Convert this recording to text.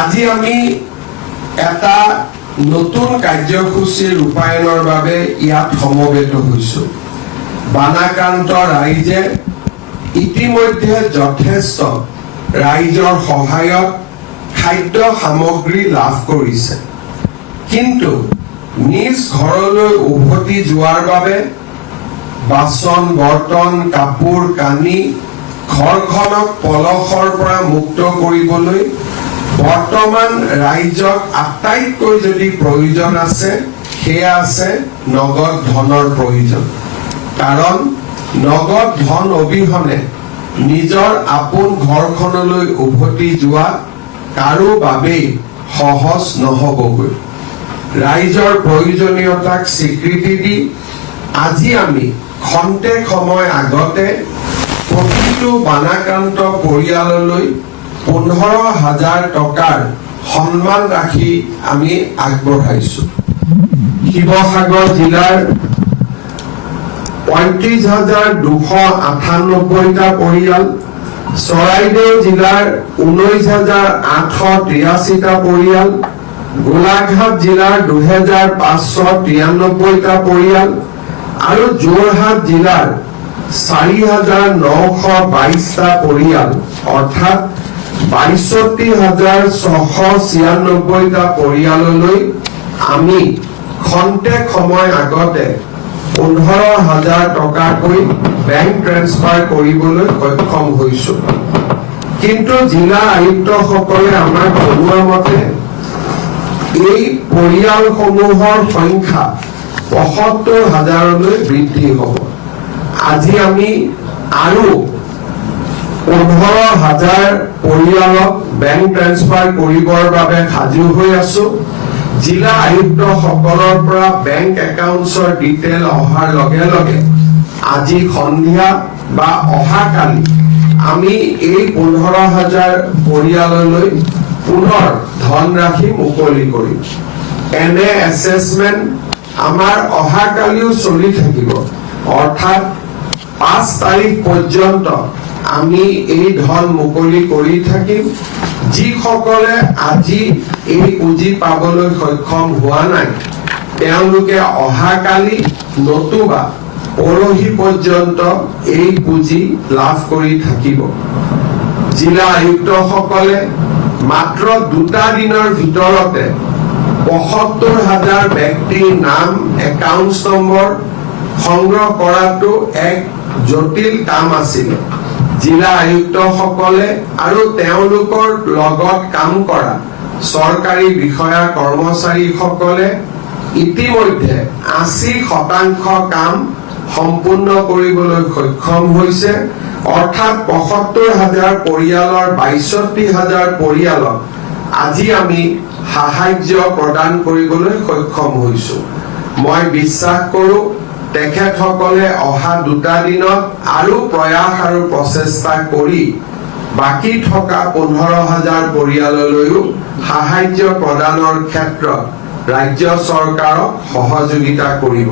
আজি আমি এটা নতুন কাৰ্যসূচী ৰূপায়ণৰ বাবে ইয়াত সমবেত হৈছো। বানাক্ৰান্ত ৰাইজে ইতিমধ্যে যথেষ্ট ৰাইজৰ সহায়ত খাদ্য সামগ্ৰী লাভ কৰিছে, কিন্তু নিজ ঘৰলৈ উভতি যোৱাৰ বাবে বাচন বৰ্তন কাপোৰ কানি ঘৰখনক পলসৰ পৰা মুক্ত কৰিবলৈ বৰ্তমান ৰাইজক আটাইতকৈ যদি প্ৰয়োজন আছে সেয়া আছে নগদ ধনৰ প্ৰয়োজন। কাৰণ নগদ ধন অবিহনে নিজৰ আপোন ঘৰখনলৈ উভতি যোৱা কাৰো বাবেই সহজ নহবগৈ। ৰাইজৰ প্ৰয়োজনীয়তাক স্বীকৃতি দি আজি আমি খন্তেক সময় আগতে প্ৰতিটো বানাক্ৰান্ত পৰিয়াললৈ 15,000 টকাৰ সন্মান ৰাখি আমি আগবঢ়াইছো। শিৱসাগৰ জিলাৰ 35,298টা পৰিয়াল, চৰাইদেউ জিলাৰ 19,883টা পৰিয়াল, গোলাঘাট জিলাৰ 2,593টা পৰিয়াল আৰু যোৰহাট জিলাৰ 4,922টা পৰিয়াল অৰ্থাৎ 62,696টা পৰিয়াললৈ আমি খন্তেক সময় আগতে 15,000 টকাকৈ বেংক ট্ৰেন্সফাৰ কৰিবলৈ সক্ষম হৈছো। কিন্তু জিলা আয়ুক্তসকলে আমাক জনোৱা মতে এই পৰিয়ালসমূহৰ সংখ্যা 75,000লৈ বৃদ্ধি হ'ব। আজি আমি আৰু 15,000 পৰিয়ালক বেংক ট্ৰেন্সফাৰ কৰিবৰ বাবে সাজু হৈ আছো। জিলা আয়ুক্তসকলৰ পৰা বেংক একাউণ্টছৰ ডিটেইল অহাৰ লগে লগে আজি সন্ধিয়া বা অহাকালি আমি এই 15,000 পৰিয়াললৈ পুনৰ ধনৰাশি মুকলি কৰিম। এনে এছেছমেণ্ট আমাৰ অহাকালিও চলি থাকিব, অৰ্থাৎ 5 তাৰিখ পৰ্যন্ত আমি এই ধন মুকলি কৰি থাকিম। যিসকলে আজি এই পুঁজি পাবলৈ সক্ষম হোৱা নাই তেওঁলোকে অহাকালি নতুবা পৰহি পৰ্যন্ত এই পুঁজি লাভ কৰি থাকিব। জিলা আয়ুক্তসকলে মাত্ৰ 2টা দিনৰ ভিতৰতে 75,000 ব্যক্তিৰ নাম একাউণ্ট নম্বৰ সংগ্ৰহ কৰাটো এক জটিল কাম আছিল। জিলা আয়ুক্তসকলে আৰু তেওঁলোকৰ লগত কাম কৰা চৰকাৰী বিষয়া কৰ্মচাৰীসকলে ইতিমধ্যে 80% কাম সম্পূৰ্ণ কৰিবলৈ সক্ষম হৈছে, অৰ্থাৎ 75,000 পৰিয়ালৰ 62,000 পৰিয়ালক আজি আমি সাহায্য প্ৰদান কৰিবলৈ সক্ষম হৈছো। মই বিশ্বাস কৰো তেখেতসকলে অহা 2টা দিনত আৰু প্ৰয়াস আৰু প্ৰচেষ্টা কৰি বাকী থকা 15,000 পৰিয়াললৈও সাহায্য প্ৰদানৰ ক্ষেত্ৰত ৰাজ্য চৰকাৰক সহযোগিতা কৰিব।